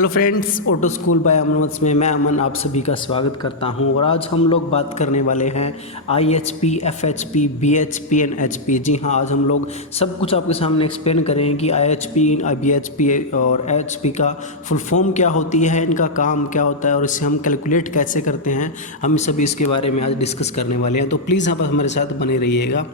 Hello friends, auto school by Aman में मैं अमन आप सभी का स्वागत करता हूं। और आज हम लोग बात करने वाले हैं IHP, FHP, BHP and HP। जी हाँ, आज हम लोग सब कुछ आपके सामने एक्सप्लेन करेंगे कि IHP, BHP और HP का फुल फॉर्म क्या होती है, इनका काम क्या होता है और इसे हम कैलकुलेट कैसे करते हैं। हम सभी इसके बारे में आज डिस्कस करने वाले हैं, तो प्लीज़ यहाँ पर हमारे साथ बने रहिएगा।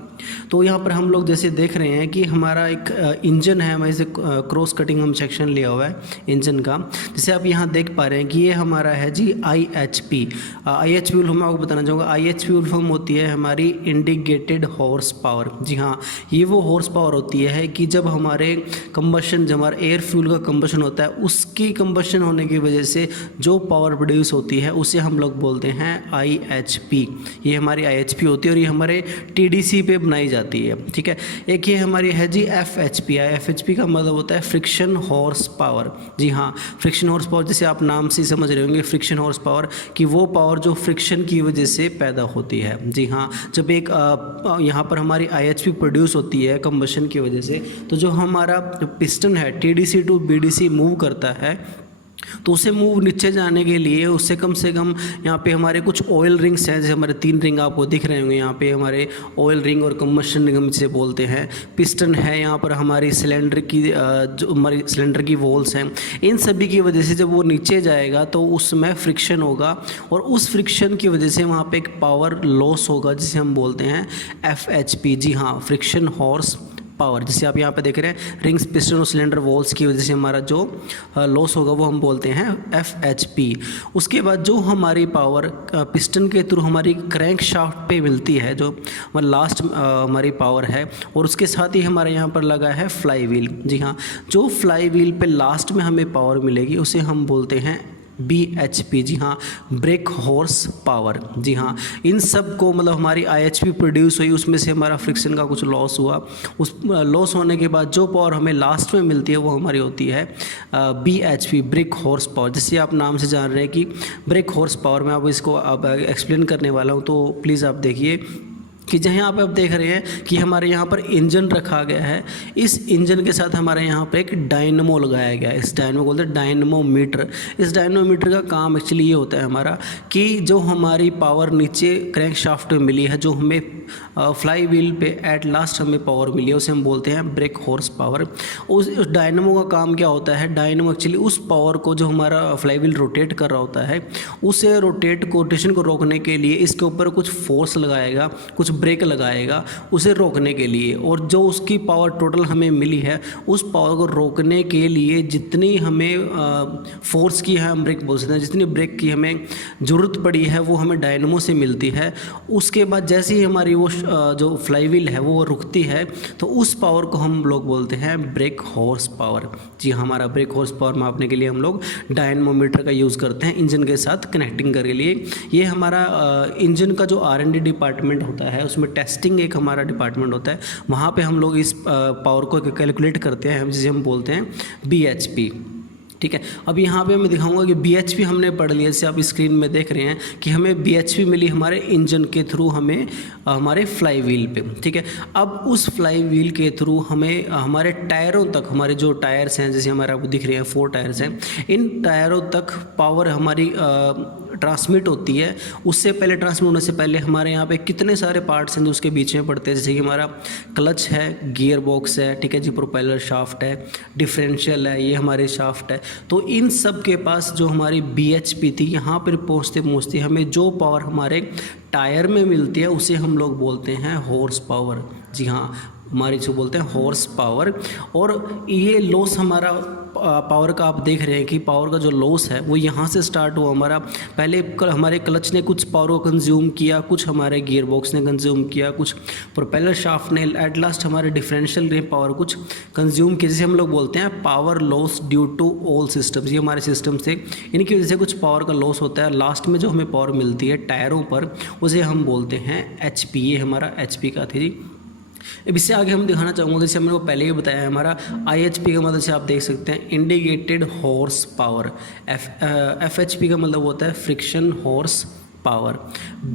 तो यहाँ पर हम लोग जैसे देख रहे हैं कि हमारा एक इंजन है, हमारे से क्रॉस कटिंग हम सेक्शन लिया हुआ है इंजन का। जैसे आप यहाँ देख पा रहे हैं कि ये हमारा है जी IHP। IHP फुल फॉर्म आपको बताना चाहूँगा। IHP फुल फॉर्म होती है हमारी इंडिकेटेड हॉर्स पावर। जी हाँ, ये वो हॉर्स पावर होती है कि जब हमारे कंबशन, जब हमारा एयर फ्यूल का कंबशन होता है, उसकी कंबशन होने की वजह से जो पावर प्रोड्यूस होती है उसे हम लोग बोलते हैं IHP। ये हमारी IHP होती है और ये हमारे TDC पे बनाई जाती है। ठीक है, एक ये हमारी है जी FHP। FHP का मतलब होता है फ्रिक्शन हॉर्स पावर। जी हाँ, फ्रिक्शन हॉर्स पावर जैसे आप नाम से समझ रहे होंगे, फ्रिक्शन हॉर्स पावर कि वो पावर जो फ्रिक्शन की वजह से पैदा होती है। जी हाँ, जब एक यहाँ पर हमारी IHP प्रोड्यूस होती है कंबशन की वजह से, तो जो हमारा पिस्टन है TDC टू BDC मूव करता है, तो उसे मूव नीचे जाने के लिए उससे कम से कम यहाँ पे हमारे कुछ ऑयल रिंग्स हैं। जैसे हमारे 3 रिंग आपको दिख रहे होंगे यहाँ पे, हमारे ऑयल रिंग और कंबशन रिंग जिसे बोलते हैं। पिस्टन है यहाँ पर, हमारी सिलेंडर की जो हमारी सिलेंडर की वॉल्स हैं, इन सभी की वजह से जब वो नीचे जाएगा तो उसमें फ्रिक्शन होगा और उस फ्रिक्शन की वजह से वहाँ पे एक पावर लॉस होगा जिसे हम बोलते हैं FHP। जी हाँ, फ्रिक्शन हॉर्स पावर। जैसे आप यहाँ पे देख रहे हैं, रिंग्स, पिस्टन और सिलेंडर वॉल्स की वजह से हमारा जो लॉस होगा वो हम बोलते हैं FHP। उसके बाद जो हमारी पावर पिस्टन के थ्रू हमारी क्रैंक शाफ्ट पे मिलती है, जो हमारा लास्ट हमारी पावर है, और उसके साथ ही हमारे यहाँ पर लगा है फ्लाई व्हील। जी हाँ, जो फ्लाई व्हील पे लास्ट में हमें पावर मिलेगी उसे हम बोलते हैं BHP। जी हाँ, ब्रेक हॉर्स पावर। जी हाँ, इन सब को मतलब हमारी IHP प्रोड्यूस हुई, उसमें से हमारा फ्रिक्शन का कुछ लॉस हुआ। उस लॉस होने के बाद जो पावर हमें लास्ट में मिलती है वो हमारी होती है BHP, ब्रेक हॉर्स पावर। जैसे आप नाम से जान रहे हैं कि ब्रेक हॉर्स पावर, मैं अब इसको अब एक्सप्लेन करने वाला हूँ, तो प्लीज़ आप देखिए कि जहाँ पे आप देख रहे हैं कि हमारे यहाँ पर इंजन रखा गया है। इस इंजन के साथ हमारे यहाँ पर एक डायनमो लगाया गया है। इस डायनमो को बोलते हैं डायनमोमीटर। इस डायनमोमीटर का काम एक्चुअली ये होता है हमारा कि जो हमारी पावर नीचे क्रैंक शाफ्ट में मिली है, जो हमें फ्लाई व्हील पे एट लास्ट हमें पावर मिली है, उसे हम बोलते हैं ब्रेक हॉर्स पावर। उस डायनमो का काम क्या होता है? डायनमो एक्चुअली उस पावर को, जो हमारा फ्लाई व्हील रोटेट कर रहा होता है, उसे रोटेशन को रोकने के लिए इसके ऊपर कुछ फोर्स लगाएगा, कुछ ब्रेक लगाएगा उसे रोकने के लिए। और जो उसकी पावर टोटल हमें मिली है, उस पावर को रोकने के लिए जितनी हमें फोर्स की है, हम ब्रेक बोल सकते हैं, जितनी ब्रेक की हमें ज़रूरत पड़ी है वो हमें डायनमो से मिलती है। उसके बाद जैसे ही हमारी वो जो फ्लाई व्हील है वो रुकती है, तो उस पावर को हम लोग बोलते हैं ब्रेक हॉर्स पावर। जी, हमारा ब्रेक हॉर्स पावर मापने के लिए हम लोग डायनमोमीटर का यूज़ करते हैं इंजन के साथ कनेक्टिंग करने के लिए। ये हमारा इंजन का जो R&D डिपार्टमेंट होता है, उसमें टेस्टिंग एक हमारा डिपार्टमेंट होता है, वहाँ पे हम लोग इस पावर को कैलकुलेट करते हैं, जिसे हम बोलते हैं BHP। ठीक है, अब यहाँ पे मैं दिखाऊंगा कि BHP हमने पढ़ लिया। जैसे आप स्क्रीन में देख रहे हैं कि हमें BHP मिली हमारे इंजन के थ्रू, हमें हमारे फ्लाई व्हील पे। ठीक है, अब उस फ्लाई व्हील के थ्रू हमें हमारे टायरों तक, हमारे जो टायर्स हैं, जैसे हमारे आपको दिख रहे हैं 4 टायर्स हैं, इन टायरों तक पावर हमारी ट्रांसमिट होती है। उससे पहले, ट्रांसमिट होने से पहले हमारे यहाँ पे कितने सारे पार्ट्स हैं जो उसके बीच में पड़ते हैं। जैसे कि हमारा क्लच है, गियर बॉक्स है, ठीक है जी, प्रोपेलर शाफ्ट है, डिफरेंशियल है, ये हमारे शाफ्ट है। तो इन सब के पास जो हमारी BHP थी, यहाँ पर पहुँचते पहुँचते हमें जो पावर हमारे टायर में मिलती है उसे हम लोग बोलते हैं हॉर्स पावर। जी हाँ, हमारी जो बोलते हैं हॉर्स पावर। और ये लॉस हमारा पावर का आप देख रहे हैं कि पावर का जो लॉस है वो यहाँ से स्टार्ट हुआ हमारा। पहले हमारे क्लच ने कुछ पावर को कंज्यूम किया, कुछ हमारे गियर बॉक्स ने कंज्यूम किया, कुछ प्रोपेलर शाफ्ट ने, एट लास्ट हमारे डिफरेंशियल ने पावर कुछ कंज्यूम किया, जिसे हम लोग बोलते हैं power loss due to all systems. ये हमारे सिस्टम से, इनकी वजह से कुछ पावर का लॉस होता है। लास्ट में जो हमें पावर मिलती है टायरों पर, उसे हम बोलते हैं HP। ये हमारा HP का थी। अब इससे आगे हम दिखाना चाहूँगा, जैसे हमने वो पहले ही बताया है, हमारा IHP का मतलब से आप देख सकते हैं इंडिकेटेड हॉर्स पावर। FHP का मतलब होता है फ्रिक्शन हॉर्स पावर।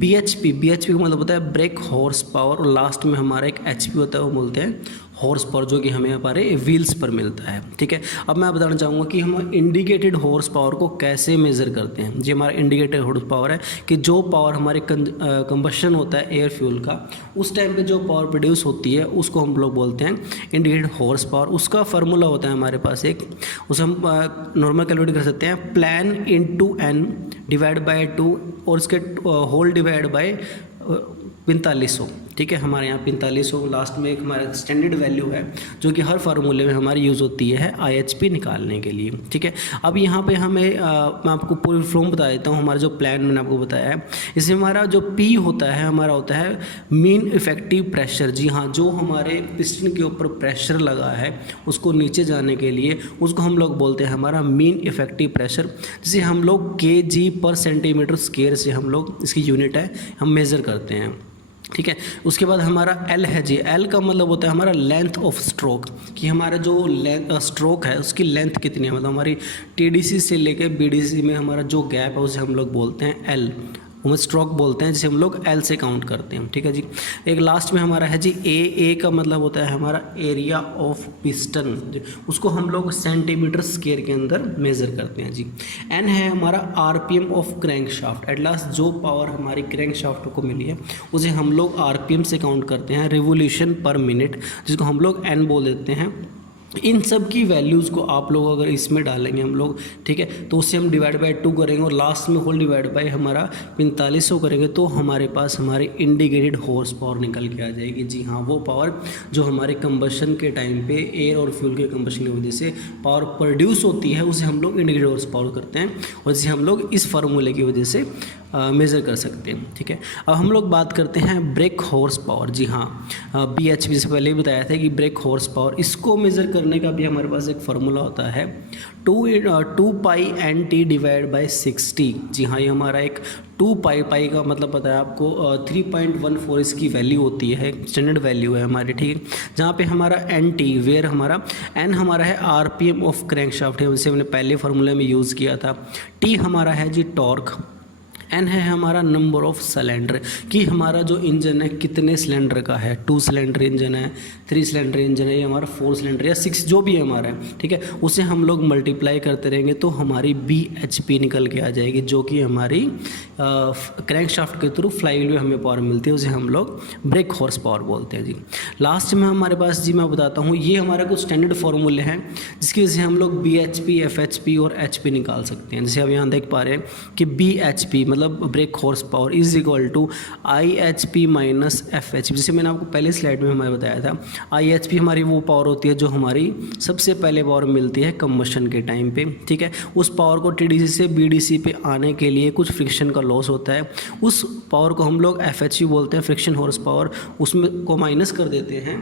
bhp का मतलब होता है ब्रेक हॉर्स पावर, और लास्ट में हमारा एक hp होता है, वो बोलते हैं हॉर्स पावर, जो कि हमें हमारे व्हील्स पर मिलता है। ठीक है, अब मैं बताना चाहूँगा कि हम इंडिकेटेड हॉर्स पावर को कैसे मेज़र करते हैं। जी, हमारा इंडिकेटेड हॉर्स पावर है कि जो पावर हमारे कंबशन होता है एयर फ्यूल का, उस टाइम पे जो पावर प्रोड्यूस होती है उसको हम लोग बोलते हैं इंडिकेटेड हॉर्स पावर। उसका फार्मूला होता है हमारे पास एक, उसे हम नॉर्मल कैलकुलेट कर सकते हैं, plan into N divide by 2 और इसके होल डिवाइड बाई 4500। ठीक है, हमारे यहाँ 4500 लास्ट में एक हमारा स्टैंडर्ड वैल्यू है जो कि हर फार्मूले में हमारी यूज़ होती है IHP निकालने के लिए। ठीक है, अब यहाँ पे हमें मैं आपको पूरी फॉर्म बता देता हूँ। हमारा जो प्लान मैंने आपको बताया है, इसमें हमारा जो P होता है हमारा होता है मीन इफेक्टिव प्रेशर। जी हाँ, जो हमारे पिस्टन के ऊपर प्रेशर लगा है उसको नीचे जाने के लिए उसको हम लोग बोलते हैं हमारा मीन इफेक्टिव प्रेशर, जिसे हम लोग kg/cm² से हम लोग, इसकी यूनिट है, हम मेज़र करते हैं। ठीक है, उसके बाद हमारा L है जी। L का मतलब होता है हमारा लेंथ ऑफ स्ट्रोक, कि हमारा जो स्ट्रोक है उसकी लेंथ कितनी है, मतलब हमारी TDC से लेकर BDC में हमारा जो गैप है उसे हम लोग बोलते हैं L, हम स्ट्रोक बोलते हैं, जिसे हम लोग L से काउंट करते हैं। ठीक है जी, एक लास्ट में हमारा है जी A का मतलब होता है हमारा एरिया ऑफ पिस्टन, उसको हम लोग सेंटीमीटर² के अंदर मेज़र करते हैं जी। N है हमारा RPM of crank shaft, at last जो पावर हमारी क्रैंक शाफ्ट को मिली है उसे हम लोग RPM से काउंट करते हैं, रिवोल्यूशन पर मिनट, जिसको हम लोग N बोल देते हैं। इन सब की वैल्यूज़ को आप लोग अगर इसमें डालेंगे हम लोग, ठीक है, तो उससे हम डिवाइड बाय 2 करेंगे और लास्ट में होल डिवाइड बाय हमारा 4500 करेंगे, तो हमारे पास हमारी इंडिकेटेड हॉर्स पावर निकल के आ जाएगी। जी हाँ, वो पावर जो हमारे कंबशन के टाइम पे एयर और फ्यूल के कंबशन की वजह से पावर प्रोड्यूस होती है, उसे हम लोग इंडिकेटेड हॉर्स पावर करते हैं, और जिसे हम लोग इस फार्मूले की वजह से मेज़र कर सकते हैं। ठीक है, अब हम लोग बात करते हैं ब्रेक हॉर्स पावर। जी हाँ, BHP से पहले ही बताया था कि ब्रेक हॉर्स पावर, इसको मेज़र करने का भी हमारे पास एक फार्मूला होता है 2π/NT डिवाइड बाई 60। जी हाँ, ये हमारा एक 2π का मतलब पता है आपको 3.14 इसकी वैल्यू होती है, स्टैंडर्ड वैल्यू है हमारी। ठीक है, जहाँ पे हमारा NT, वेयर हमारा N हमारा है RPM ऑफ क्रैंक शाफ्ट है, उसे हमने पहले फार्मूले में यूज़ किया था। T हमारा है जी टॉर्क, N है हमारा नंबर ऑफ सिलेंडर, कि हमारा जो इंजन है कितने सिलेंडर का है, 2 सिलेंडर इंजन है, 3 सिलेंडर इंजन है, या हमारा 4 सिलेंडर या 6 जो भी है हमारा है। ठीक है, उसे हम लोग मल्टीप्लाई करते रहेंगे तो हमारी BHP निकल के आ जाएगी, जो कि हमारी क्रैंक शाफ्ट के थ्रू फ्लाईव्हील में हमें पावर मिलती है, उसे हम लोग ब्रेक हॉर्स पावर बोलते हैं जी। लास्ट में हमारे पास जी मैं बताता हूँ, ये हमारा कुछ स्टैंडर्ड फार्मूले हैं जिसकी वजह से हम लोग BHP, FHP और HP निकाल सकते हैं। जैसे अब यहाँ देख पा रहे हैं कि BHP मतलब brake horse power is equal to IHP minus FHP। जैसे मैंने आपको पहले स्लाइड में हमें बताया था, IHP हमारी वो पावर होती है जो हमारी सबसे पहले पावर मिलती है कंबशन के टाइम पे। ठीक है, उस पावर को TDC से BDC पे आने के लिए कुछ फ्रिक्शन का लॉस होता है, उस पावर को हम लोग FHP बोलते हैं, फ्रिक्शन हॉर्स पावर, उसमें को माइनस कर देते हैं।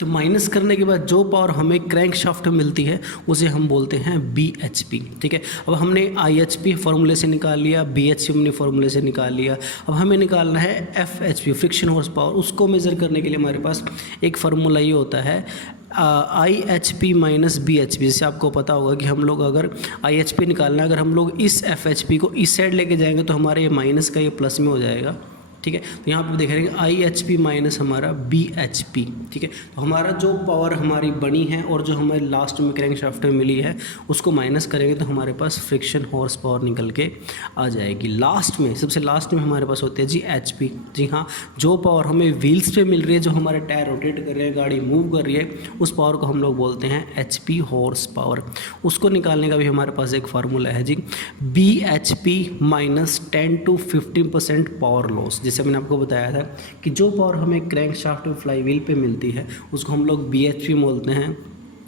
तो माइनस करने के बाद जो पावर हमें क्रैंक शाफ्ट में मिलती है उसे हम बोलते हैं BHP। ठीक है, अब हमने IHP फार्मूले से निकाल लिया, BHP हमने फार्मूले से निकाल लिया, अब हमें निकालना है FHP, फ्रिक्शन हॉर्स पावर। उसको मेज़र करने के लिए हमारे पास एक फार्मूला ये होता है IHP माइनस BHP। जैसे आपको पता होगा कि हम लोग अगर IHP निकालना है, अगर हम लोग इस FHP को इस साइड लेके जाएंगे तो हमारे ये माइनस का ये प्लस में हो जाएगा। ठीक है, तो यहाँ पर देख रहे हैं IHP माइनस हमारा BHP। ठीक है, तो हमारा जो पावर हमारी बनी है और जो हमारे लास्ट में क्रैंक शाफ्ट में मिली है उसको माइनस करेंगे तो हमारे पास फ्रिक्शन हॉर्स पावर निकल के आ जाएगी। लास्ट में, सबसे लास्ट में हमारे पास होते हैं जी HP। जी हाँ, जो पावर हमें व्हील्स पे मिल रही है, जो हमारे टायर रोटेट कर रहे हैं, गाड़ी मूव कर रही है, उस पावर को हम लोग बोलते हैं HP हॉर्स पावर। उसको निकालने का भी हमारे पास एक फार्मूला है जी, BHP minus 10 to 15% power loss. जैसे मैंने आपको बताया था कि जो पावर हमें क्रैंक शाफ्ट और फ्लाई व्हील पे मिलती है उसको हम लोग BHP बोलते हैं।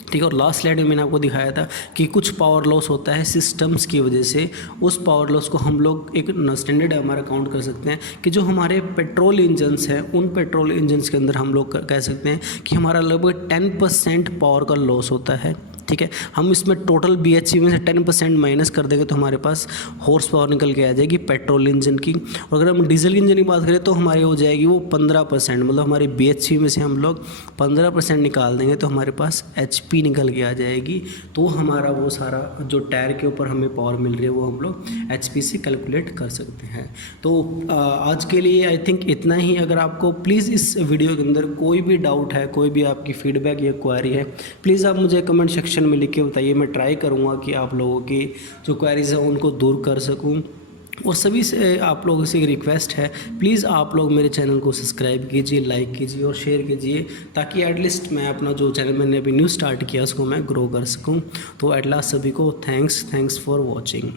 ठीक है, और लास्ट स्लाइड में मैंने आपको दिखाया था कि कुछ पावर लॉस होता है सिस्टम्स की वजह से, उस पावर लॉस को हम लोग एक स्टैंडर्ड हमारा काउंट कर सकते हैं कि जो हमारे पेट्रोल इंजन्स हैं, उन पेट्रोल इंजन्स के अंदर हम लोग कह सकते हैं कि हमारा लगभग 10% पावर का लॉस होता है। ठीक है। हम इसमें टोटल BHP में से 10% माइनस कर देंगे तो हमारे पास हॉर्स पावर निकल के आ जाएगी पेट्रोल इंजन की। और अगर हम डीजल इंजन की बात करें तो हमारी हो जाएगी वो 15%, मतलब हमारी BHP में से हम लोग 15% निकाल देंगे तो हमारे पास HP निकल के आ जाएगी। तो हमारा वो सारा जो टायर के ऊपर हमें पावर मिल रही है वो हम लोग HP से कैलकुलेट कर सकते हैं। तो आज के लिए आई थिंक इतना ही। अगर आपको प्लीज़ इस वीडियो के अंदर कोई भी डाउट है, कोई भी आपकी फीडबैक या क्वेरी है, प्लीज़ आप मुझे कमेंट सेक्शन में लिख के बताइए। मैं ट्राई करूँगा कि आप लोगों की जो क्वेरीज है उनको दूर कर सकूँ। और सभी से आप लोगों से एक रिक्वेस्ट है, प्लीज़ आप लोग मेरे चैनल को सब्सक्राइब कीजिए, लाइक कीजिए और शेयर कीजिए, ताकि एटलीस्ट मैं अपना जो चैनल मैंने अभी न्यू स्टार्ट किया उसको मैं ग्रो कर सकूँ। तो एट लास्ट सभी को थैंक्स फॉर वॉचिंग।